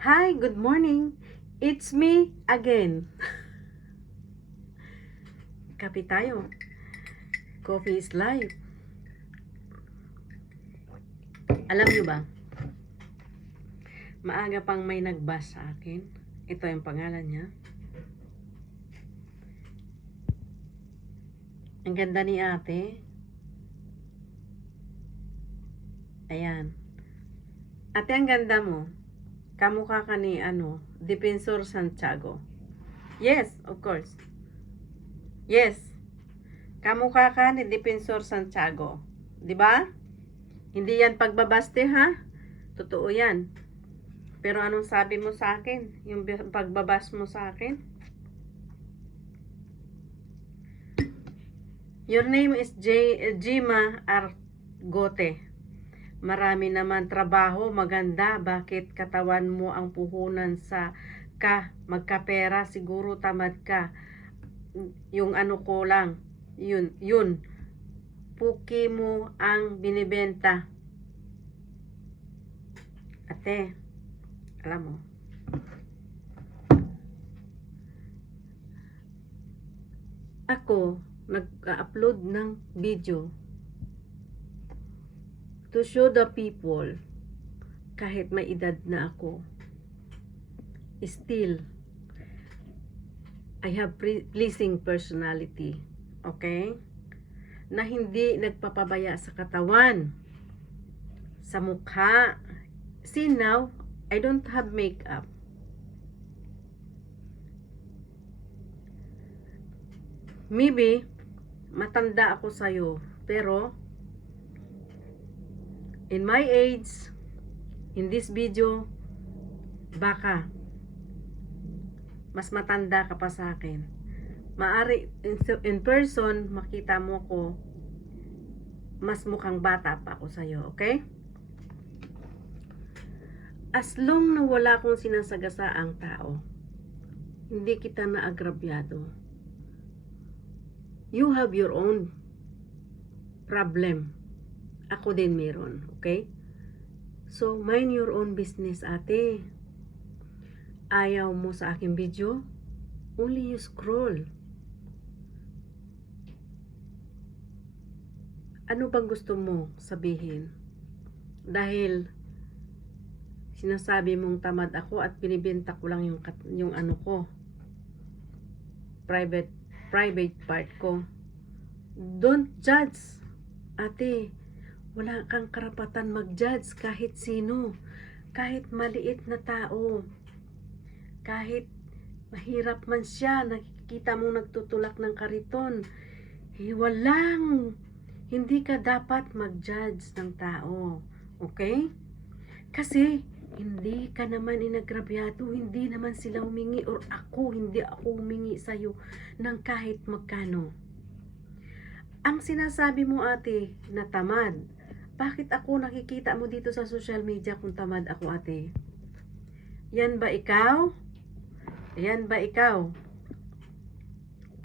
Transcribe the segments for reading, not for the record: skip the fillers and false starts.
Hi, good morning. It's me again. Kape tayo. Coffee is life. Alam nyo ba, maaga pang may nag-bash sa akin. Ito yung pangalan niya. Ang ganda ni ate. Ayan. Ate, ang ganda mo. Kamukha ka ni Defensor Santiago. Yes, of course. Yes. Kamukha ka ni Defensor Santiago. 'Di ba? Hindi yan pagbabaste, ha? Totoo yan. Pero anong sabi mo sa akin? Yung pagbabas mo sa akin? Your name is Jima Argote. Marami naman trabaho, maganda. Bakit katawan mo ang puhunan sa magkapera? Siguro tamad ka. Yung ano ko lang. Yun. Puki mo ang binibenta. Ate, alam mo, ako nag-upload ng video to show the people, kahit may edad na ako, still I have pleasing personality. Okay? Na hindi nagpapabaya sa katawan, sa mukha. See now, I don't have makeup. Maybe matanda ako sa'yo, pero in my age, in this video, baka mas matanda ka pa sa akin. Maari in person makita mo ko, mas mukhang bata pa ako sa'yo, okay? As long na wala akong sinasagasa ang tao, hindi kita naagrabyado. You have your own problem. Ako din meron, okay? So, mind your own business, ate. Ayaw mo sa aking video? Only you scroll. Ano bang gusto mo sabihin? Dahil sinasabi mong tamad ako at binibenta ko lang yung ano ko, private part ko. Don't judge, ate. Wala kang karapatan mag-judge kahit sino, kahit maliit na tao, kahit mahirap man siya, nakikita mo nagtutulak ng kariton, walang, hindi ka dapat mag-judge ng tao, okay? Kasi hindi ka naman inagrabyado, hindi naman sila humingi, or hindi ako humingi sa'yo ng kahit magkano. Ang sinasabi mo, ate, na tamad, bakit ako nakikita mo dito sa social media kung tamad ako, ate? Yan ba ikaw? Yan ba ikaw?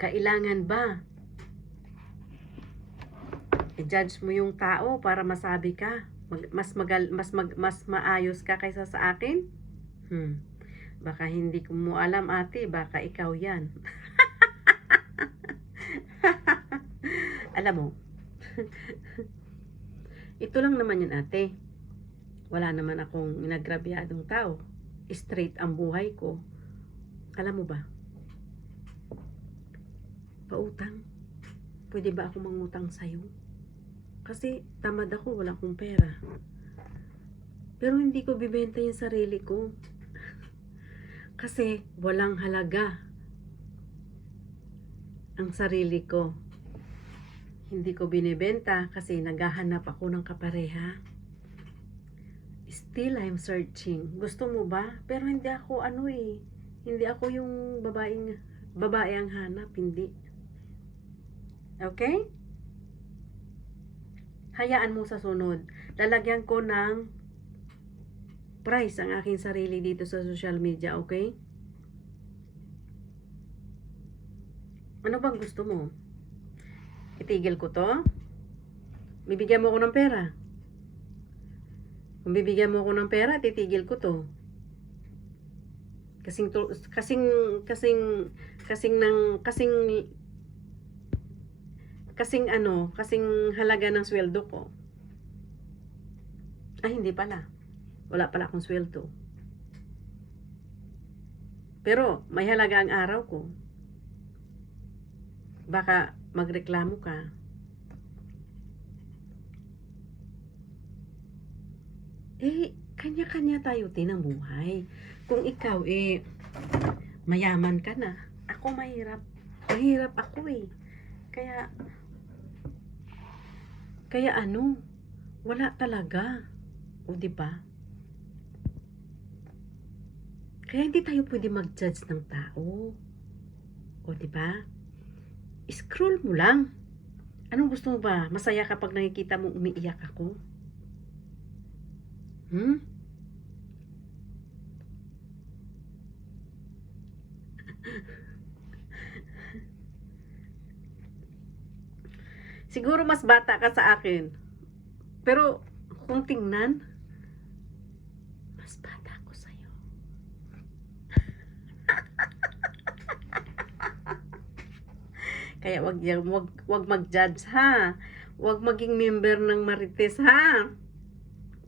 Kailangan ba i-judge mo yung tao para masabi ka mas maayos ka kaysa sa akin? Baka hindi ko mo alam, ate, baka ikaw yan. Alam mo, ito lang naman yun, ate. Wala naman akong inagrabyadong tao. Straight ang buhay ko. Alam mo ba? Pautang. Pwede ba ako mangutang sa'yo? Kasi tamad ako, wala akong pera. Pero hindi ko bibenta yung sarili ko. Kasi walang halaga ang sarili ko. Hindi ko binibenta kasi naghahanap ako ng kapareha. Still, I'm searching. Gusto mo ba? Pero hindi ako hindi ako yung babae ang hanap, hindi. Okay? Hayaan mo sa sunod. Lalagyan ko ng price ang aking sarili dito sa social media, okay? Ano bang gusto mo? Itigil ko to? Bibigyan mo ako ng pera? Kung bibigyan mo ako ng pera, titigil ko to. Kasing tu- kasing kasing kasing ng kasing halaga ng sweldo ko. Ay, hindi pala. Wala pala akong sweldo. Pero may halaga ang araw ko. Baka magreklamo ka. Kanya-kanya tayo ng buhay. Kung ikaw mayaman ka na, ako mahirap. Mahirap ako Kaya wala talaga. O di ba? Kaya hindi tayo pwede mag-judge ng tao. O di ba? Scroll mo lang. Anong gusto mo ba? Masaya kapag nakikita mo umiiyak ako? Siguro mas bata ka sa akin. Pero kung tingnan, mas bata ako sa'yo. Kaya wag mag-judge ha. Wag maging member ng Marites ha.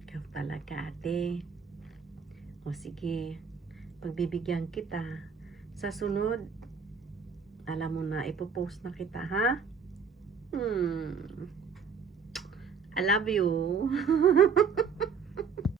Ikaw talaga, ate. O sige, pagbibigyan kita. Sa sunod, alam mo na, ipopost na kita ha. I love you.